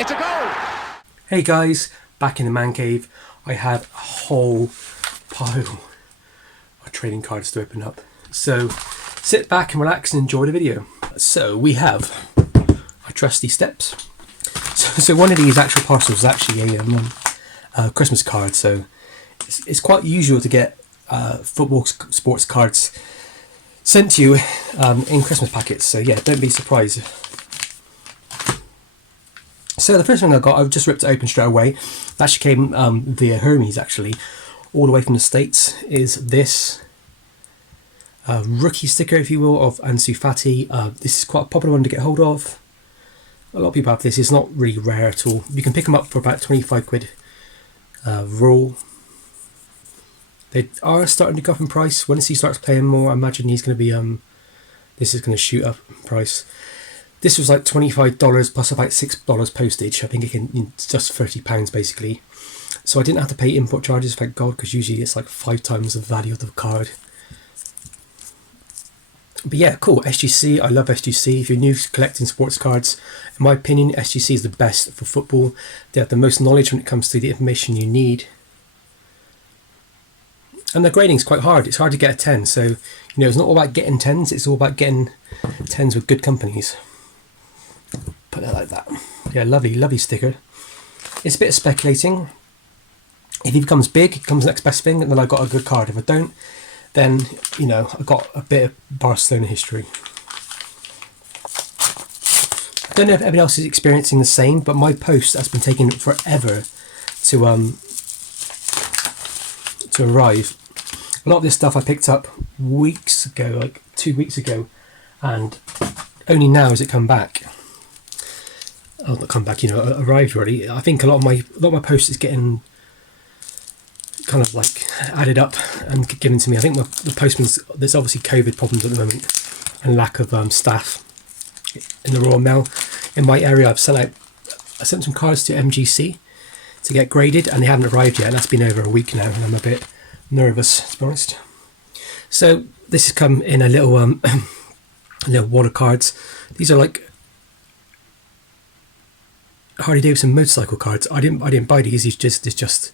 It's a goal! Hey guys, back in the man cave. I have a whole pile of trading cards to open up. So sit back and relax and enjoy the video. So we have our trusty steps. So one of these actual parcels is actually a Christmas card. So it's quite usual to get football sports cards sent to you in Christmas packets. So yeah, don't be surprised. So the first one I got, I've just ripped it open straight away. It actually came via Hermes, actually, all the way from the States. Is this rookie sticker, if you will, of Ansu Fati. This is quite a popular one to get hold of. A lot of people have this. It's not really rare at all. You can pick them up for about 25 quid raw. They are starting to go up in price. Once he starts playing more, I imagine he's going to be this is going to shoot up in price. This was like $25 plus about $6 postage. I think it's just £30 basically. So I didn't have to pay import charges, thank God, because usually it's like 5 times the value of the card. But yeah, cool. SGC, I love SGC. If you're new to collecting sports cards, in my opinion, SGC is the best for football. They have the most knowledge when it comes to the information you need. And the grading is quite hard. It's hard to get a 10. So, you know, it's not all about getting 10s. It's all about getting 10s with good companies. Put it like that. Yeah, lovely, lovely sticker. It's a bit of speculating. If he becomes big, it becomes the next best thing, and then I got a good card. If I don't, then, you know, I got a bit of Barcelona history. I don't know if everybody else is experiencing the same, but my post has been taking forever to arrive. A lot of this stuff I picked up weeks ago, like 2 weeks ago, and only now has it come back. Oh, not come back, you know, arrived already. I think a lot of my post is getting kind of like added up and given to me. I think the postman's, there's obviously COVID problems at the moment and lack of staff in the Royal Mail. In my area, I sent some cards to MGC to get graded, and they haven't arrived yet, and that's been over a week now, and I'm a bit nervous, to be honest. So this has come in a little little wad of cards. These are like Harley Davidson motorcycle cards. I didn't buy these. It's just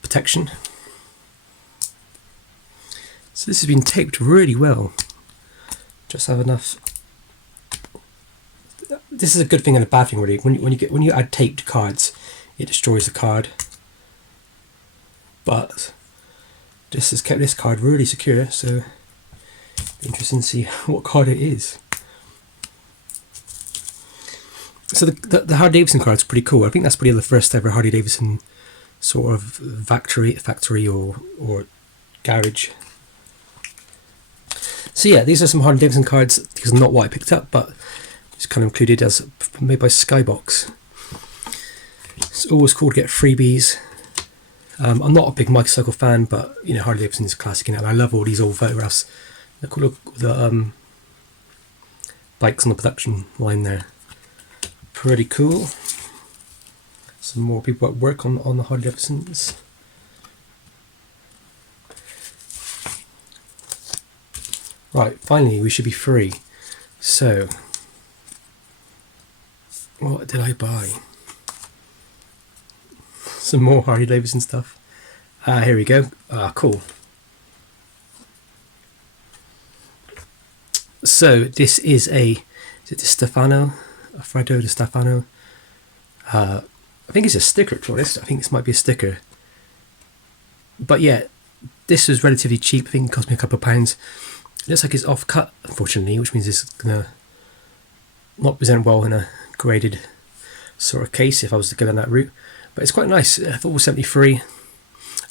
protection. So this has been taped really well. Just have enough. This is a good thing and a bad thing, really. When you add taped cards, it destroys the card. But this has kept this card really secure. So interesting to see what card it is. So the Harley Davidson card's pretty cool. I think that's probably the first ever Harley Davidson sort of factory or garage. So yeah, these are some Harley Davidson cards. These are not what I picked up, but it's kind of included as made by Skybox. It's always cool to get freebies. I'm not a big motorcycle fan, but you know, Harley Davidson is classic in it, and I love all these old photographs. Look at the bikes on the production line there. Pretty cool. Some more people at work on the Harley Davidsons. Right, finally we should be free. So, what did I buy? Some more Harley Davidson stuff. Here we go. Cool. So this is is it the Stefano? Alfredo Di Stefano. I think it's a sticker, to be honest. I think this might be a sticker. But yeah, this was relatively cheap. I think it cost me a couple of pounds. It looks like it's off cut, unfortunately, which means it's gonna not present well in a graded sort of case if I was to go down that route. But it's quite nice. Football 73.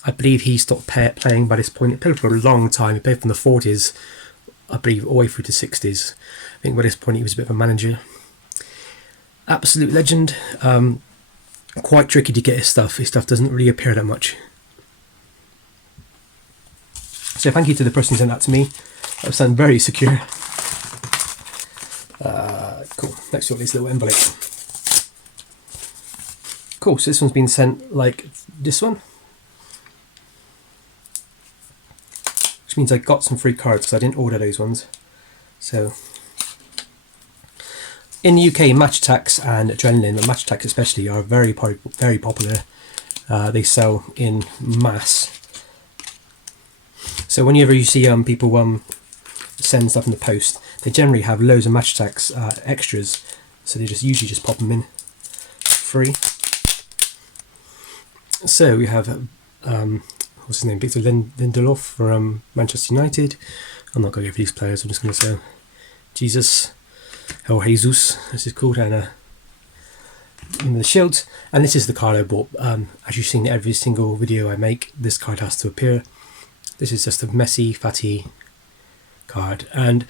I believe he stopped playing by this point. He played for a long time. He played from the 40s, I believe, all the way through to 60s. I think by this point he was a bit of a manager. Absolute legend. Quite tricky to get his stuff. His stuff doesn't really appear that much. So thank you to the person who sent that to me. That was sound very secure. Cool. Next to this little envelope. Cool. So this one's been sent like this one, which means I got some free cards because I didn't order those ones. So In the UK, Match Attacks and Adrenaline, but Match Attacks especially, are very popular. They sell in mass. So whenever you see people send stuff in the post, they generally have loads of Match Attacks extras, so they usually just pop them in free. So we have what's his name, Victor Lindelof from Manchester United. I'm not going to go for these players. I'm just going to say Jesus as it's called, and in the shield. And this is the card I bought. As you've seen in every single video I make, this card has to appear. This is just a Messi Fatty card, and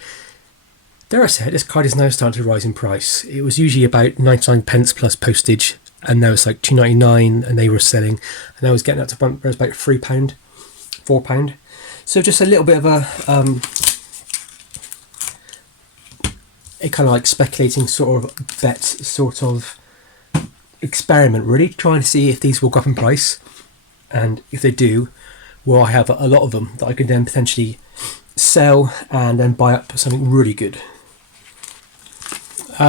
dare I say, this card is now starting to rise in price. It was usually about 99 pence plus postage, and now it's like £2.99, and they were selling, and I was getting up to one where it's about £3, £4. So just a little bit of a kind of like speculating sort of bet, sort of experiment, really, trying to see if these will go up in price, and if they do, will I have a lot of them that I can then potentially sell and then buy up something really good.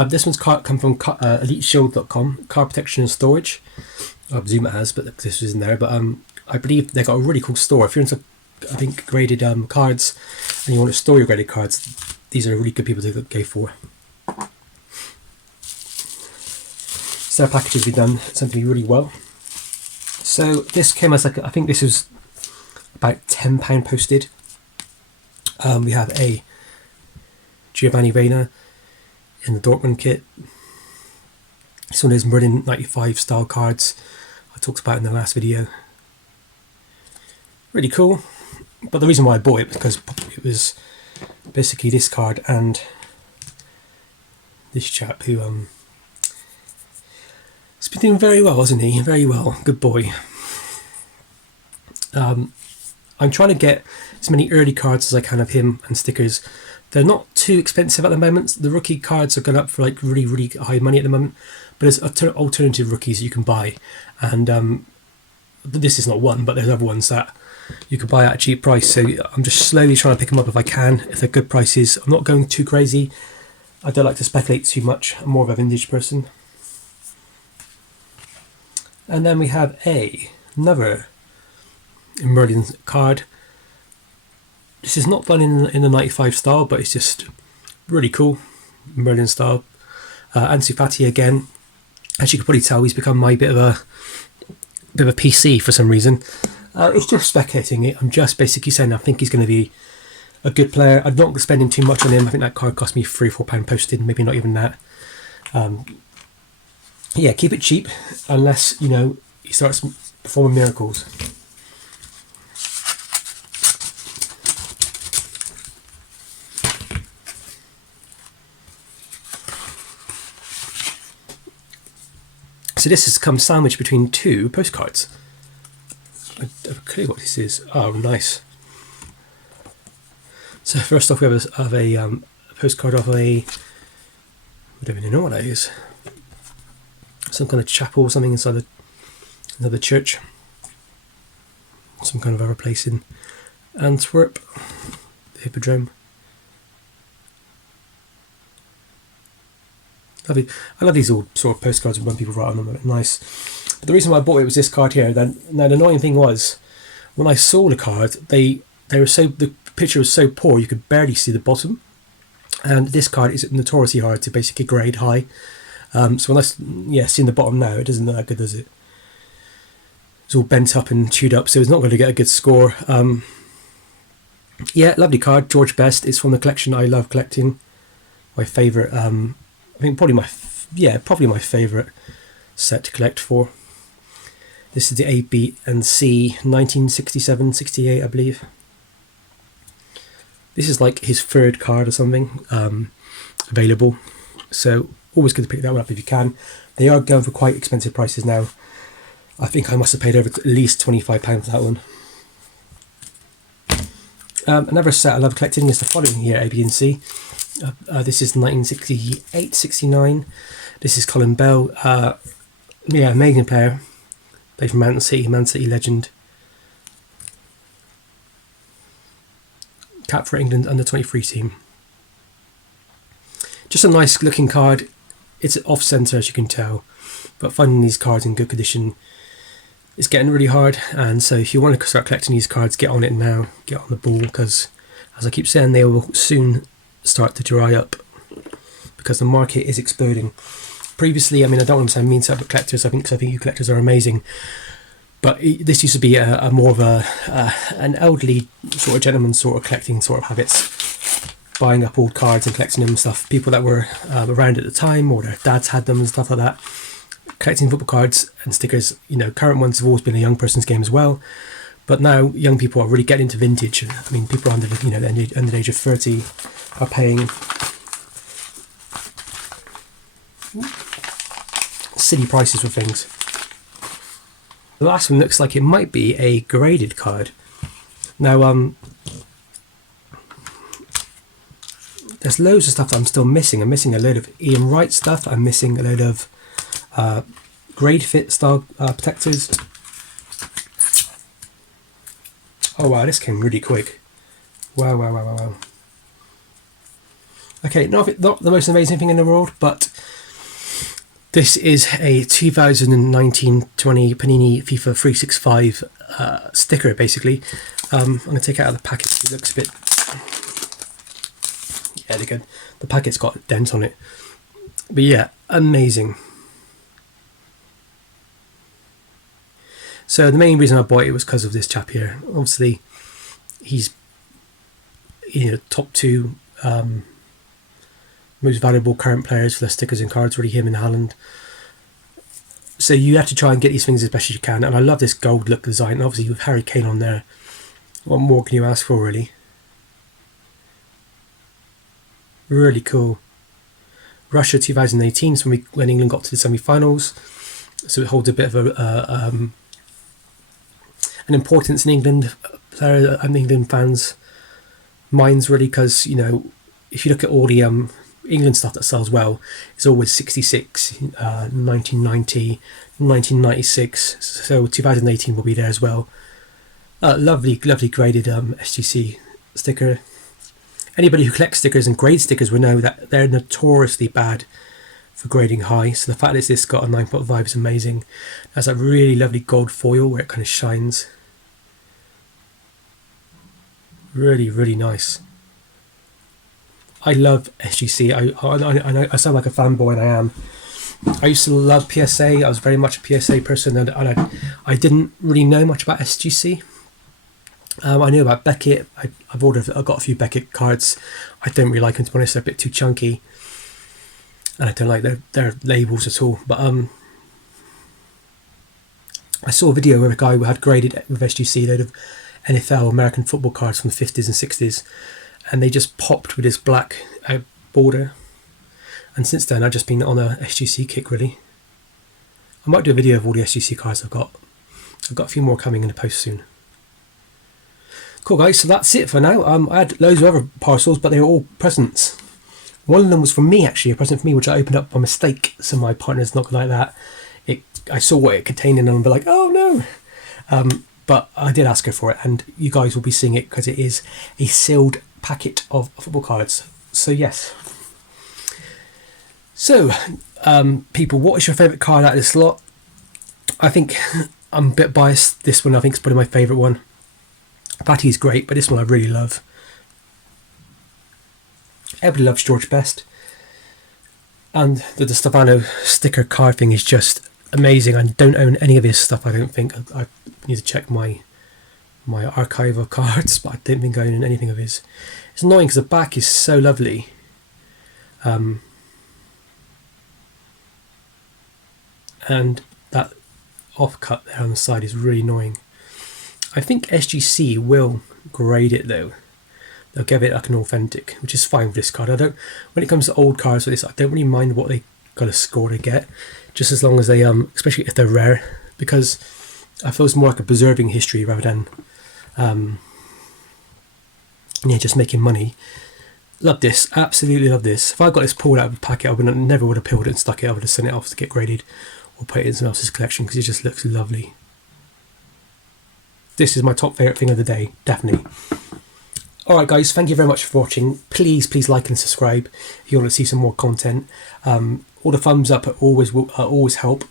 This one's come from eliteshield.com, card protection and storage. I presume it has, but this isn't there. But I believe they got a really cool store. If you're into, I think, graded cards and you want to store your graded cards, these are really good people to go for. So their packages have done something really well. So this came as like, I think this was about £10 posted. We have a Giovanni Reina in the Dortmund kit. It's one of those Merlin 95 style cards I talked about in the last video. Really cool. But the reason why I bought it was because it was basically this card and this chap who has been doing very well, hasn't he? Very well. Good boy. I'm trying to get as many early cards as I can of him and stickers. They're not too expensive at the moment. The rookie cards are going up for like really high money at the moment, but there's alternative rookies you can buy, and this is not one, but there's other ones that you can buy at a cheap price. So I'm just slowly trying to pick them up if I can, if they're good prices. I'm not going too crazy. I don't like to speculate too much. I'm more of a vintage person. And then we have another Merlin card. This is not done in the 95 style, but it's just really cool, Merlin style. Ansu Fati again. As you can probably tell, he's become my bit of a PC for some reason. It's just speculating it. I'm just basically saying I think he's going to be a good player. I'm not spending too much on him. I think that card cost me £3 or £4 posted, maybe not even that. Yeah, keep it cheap unless, you know, he starts performing miracles. So this has come sandwiched between two postcards. I don't have a clue what this is. Oh, nice. So first off, we have a postcard of I don't really know what that is. Some kind of chapel or something inside another church. Some kind of other place in Antwerp, the Hippodrome. Lovely. I love these all sort of postcards when people write on them. They're nice. But the reason why I bought it was this card here. Now the annoying thing was, when I saw the card, the picture was so poor you could barely see the bottom. And this card is notoriously hard to basically grade high. So when I seen the bottom now, it doesn't look that good, does it? It's all bent up and chewed up, so it's not going to get a good score. Yeah, lovely card, George Best. It's from the collection I love collecting. My favourite. I think probably my favourite set to collect for. This is the A, B and C 1967-68, I believe. This is like his third card or something available. So always good to pick that one up if you can. They are going for quite expensive prices now. I think I must have paid over at least £25 for that one. Another set I love collecting is the following here, A, B and C. This is 1968-69. This is Colin Bell. Amazing player. Played for Man City legend. Cap for England under 23 team. Just a nice looking card. it's off centre, as you can tell, but finding these cards in good condition is getting really hard. And so if you want to start collecting these cards, get on it now, get on the ball, because as I keep saying, they will soon start to dry up because the market is exploding. Previously, I mean, I don't want to say mean to collectors, I think you collectors are amazing, but this used to be a more of an elderly sort of gentleman sort of collecting sort of habits, buying up old cards and collecting them and stuff. People that were around at the time, or their dads had them and stuff like that, collecting football cards and stickers. You know, current ones have always been a young person's game as well, but now young people are really getting into vintage. I mean, people under the age of 30 are paying silly prices for things. The last one looks like it might be a graded card. Now, there's loads of stuff that I'm still missing. I'm missing a load of Ian Wright stuff. I'm missing a load of grade fit style protectors. Oh wow, this came really quick. Wow. Okay, not the most amazing thing in the world, but this is a 2019-20 Panini FIFA 365 sticker, basically. I'm going to take it out of the packet. It looks a bit... Yeah, they're good. The packet's got a dent on it. But yeah, amazing. So the main reason I bought it was because of this chap here. Obviously, he's top two most valuable current players for their stickers and cards, really him and Haaland. So you have to try and get these things as best as you can. And I love this gold look design. And obviously with Harry Kane on there, what more can you ask for, really? Really cool. Russia 2018 is when England got to the semi-finals. So it holds a bit of an importance in England and England fans' minds, really, because, you know, if you look at all the England stuff that sells well, it's always 66, 1990, 1996, so 2018 will be there as well. Lovely graded SGC sticker. Anybody who collects stickers and grades stickers will know that they're notoriously bad for grading high, so the fact that this got a 9.5 is amazing. That's a really lovely gold foil where it kind of shines. Really nice. I love SGC. I know I sound like a fanboy, and I am. I used to love PSA. I was very much a PSA person, and I didn't really know much about SGC. I knew about Beckett. I've got a few Beckett cards. I don't really like them, to be honest. They're a bit too chunky, and I don't like their labels at all. But I saw a video where a guy had graded with SGC a load of NFL American football cards from the 50s and 60s, and they just popped with this black border. And since then, I've just been on a SGC kick, really. I might do a video of all the SGC cards I've got. I've got a few more coming in the post soon. Cool, guys, so that's it for now. I had loads of other parcels, but they were all presents. One of them was from me, actually, a present for me, which I opened up by mistake, so my partner's not going to like that. I saw what it contained and I'm like, oh no! But I did ask her for it, and you guys will be seeing it because it is a sealed packet of football cards. So yes. So, people, what is your favourite card out of this lot? I think I'm a bit biased. This one I think is probably my favourite one. Batty's great, but this one I really love. Everybody loves George Best. And the Di Stefano sticker card thing is just amazing. I don't own any of his stuff, I don't think. I need to check my archive of cards, but I don't think I own anything of his. It's annoying because the back is so lovely. And that offcut there on the side is really annoying. I think SGC will grade it though. They'll give it like an authentic, which is fine for this card. When it comes to old cards like this, I don't really mind what they got a score to get, just as long as they especially if they're rare, because I feel it's more like a preserving history rather than just making money. Love this, absolutely love this. If I got this pulled out of a packet, I never would have peeled it and stuck it. I would have sent it off to get graded or put it in someone else's collection because it just looks lovely. This is my top favourite thing of the day, definitely. Alright guys, thank you very much for watching. Please like and subscribe if you want to see some more content. all the thumbs up always help.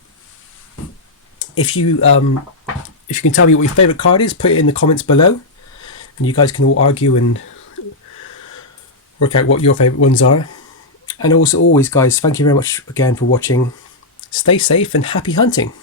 If you can tell me what your favourite card is, put it in the comments below, and you guys can all argue and work out what your favourite ones are. And also, always, guys, thank you very much again for watching. Stay safe and happy hunting.